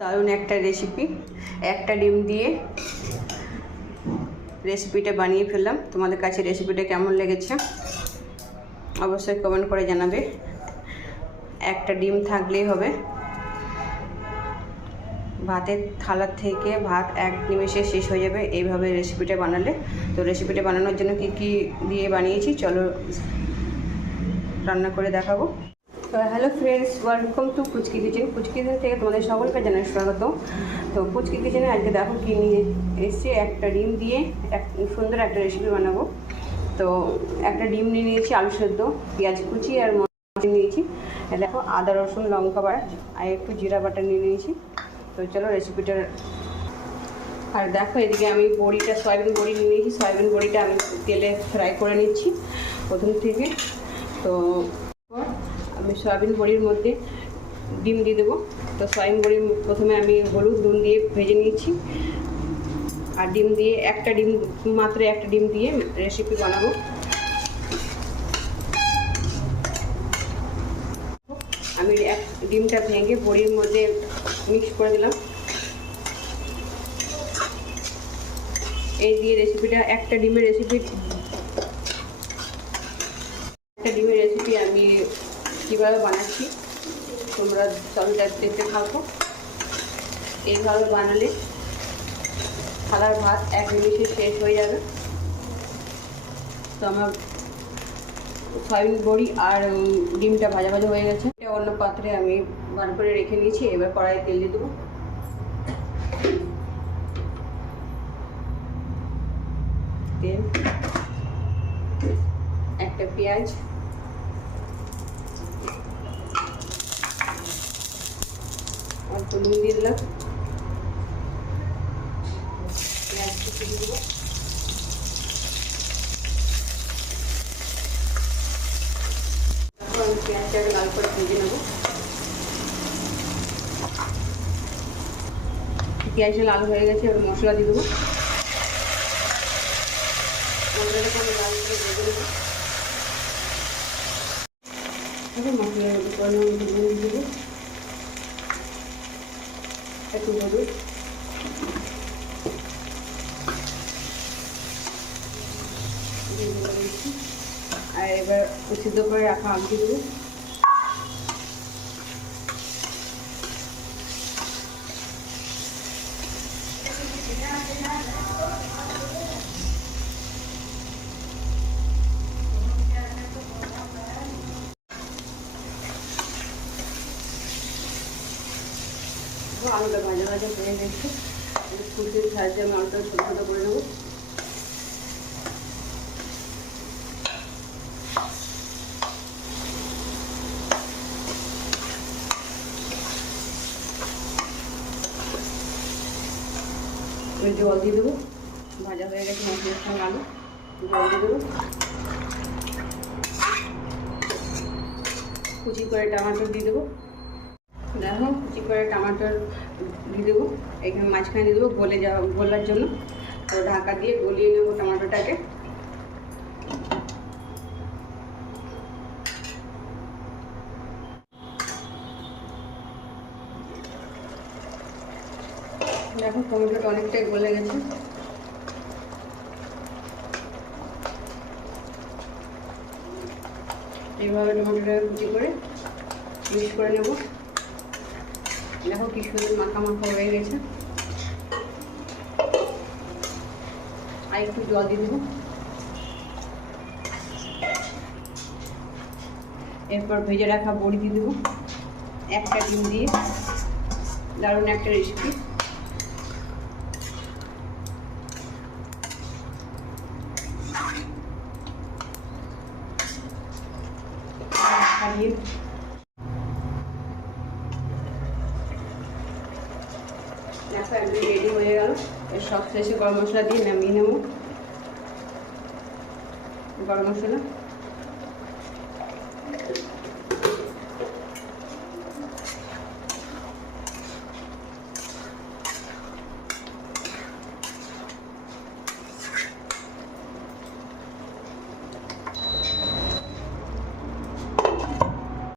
দারুণ একটা রেসিপি একটা ডিম দিয়ে রেসিপিটা বানিয়ে ফেললাম। তোমাদের কাছে রেসিপিটা কেমন লেগেছে? অবশ্যই কমেন্ট করে জানাবে। একটা ডিম থাকলেই হবে। ভাতের থালার থেকে ভাত এক নিমেষে শেষ হয়ে যাবে। এইভাবে রেসিপিটা বানালে। তো রেসিপিটা বানানোর জন্য কি কি দিয়ে বানিয়েছি? চলো রান্না করে দেখাবো। Hello friends welcome to Puchki kitchen Puchki kitchen থেকে তোমাদের সকলকে জানাই স্বাগত তো পুচকি কিচেনে আজকে দেখো কী নিয়ে এসছি, একটা ডিম দিয়ে এক সুন্দর একটা রেসিপি বানাবো। তো একটা ডিম নিয়ে নিয়েছি, আলু সেদ্ধ, পেঁয়াজ কুচি আর মশলা নিয়েছি। দেখো আদা, রসুন, লঙ্কা বাটা আর একটু জিরা বাটা নিয়ে নিয়েছি। তো চলো রেসিপিটার আর দেখো এদিকে আমি বড়িটা, সয়াবিন বড়ি নিয়ে নিয়েছি। সয়াবিন বড়িটা আমি তেলে ফ্রাই করে নিচ্ছি প্রথম থেকে। তো আমি সয়াবিন বড়ির মধ্যে ডিম দিয়ে দেবো। তো সয়াবিন বড়ি প্রথমে আমি হলুদ, নুন দিয়ে ভেজে নিয়েছি। আর ডিম দিয়ে একটা ডিম, মাত্র একটা ডিম দিয়ে রেসিপি বানাবো। আমি এক ডিমটা ভেঙে বড়ির মধ্যে মিক্স করে দিলাম। এই দিয়ে রেসিপিটা একটা ডিমের রেসিপি একটা ডিমের রেসিপি আমি কীভাবে বানাচ্ছি, তোমরা চলো দেখতে থাকো। এইভাবে বানালে থালার ভাত এক মিনিটে শেষ হয়ে যাবে। তো আমার সয়াবিন বড়ি আর ডিমটা ভাজা ভাজা হয়ে গেছে। এটা অন্য পাত্রে আমি বার করে রেখে নিয়েছি, এবার কড়াইয়ে তেল দিয়ে দেবো। তেল, একটা পেঁয়াজ অল্প নুন দিয়ে দিলাম। পেঁয়াজ আমি লাল করে ভেজে নেব। পেঁয়াজটা লাল হয়ে গেছে, এবার মশলা দিয়ে দেবো। আমি লাল করে ভেজে নেব। তারপর নুন দিয়ে দেবো। একটু হলুদ। আর এবার সিদ্ধ করে রাখা আলু দেবো আলুটা ভাজা ভাজা হয়ে গেছে ফুলটির সাহায্যে আমি আলুটা ছোটো ছোটো করে নেব এবার জল দিয়ে দেবো ভাজা হয়ে গেছে মশলার সঙ্গে আলু জল দিয়ে দেবো কুচি করে টমাটো দিয়ে দেবো দেখো, কুচি করে টমাটোর দিয়ে দেবো। এখানে মাঝখানে দিয়ে দেবো গলে যাওয়া, গলার জন্য। তো ঢাকা দিয়ে গলিয়ে নেব টমাটোটাকে। দেখো, টমেটোটা অনেকটাই গলে গেছে। এইভাবে টমেটোটাকে কুচি করে মিক্স করে নেব। দেখো কি সুন্দর মাখা মাখা হয়ে গেছে। আর একটু জল দিয়ে দেবো। এরপর ভেজে রাখা বড়ি দিয়ে দেবো। একটা ডিম দিয়ে। দারুণ একটা রেসিপি খাইয়ে দেখো একদম রেডি হয়ে গেল এর সব শেষে গরম মশলা দিয়ে নামিয়ে নেব। গরম মশলা।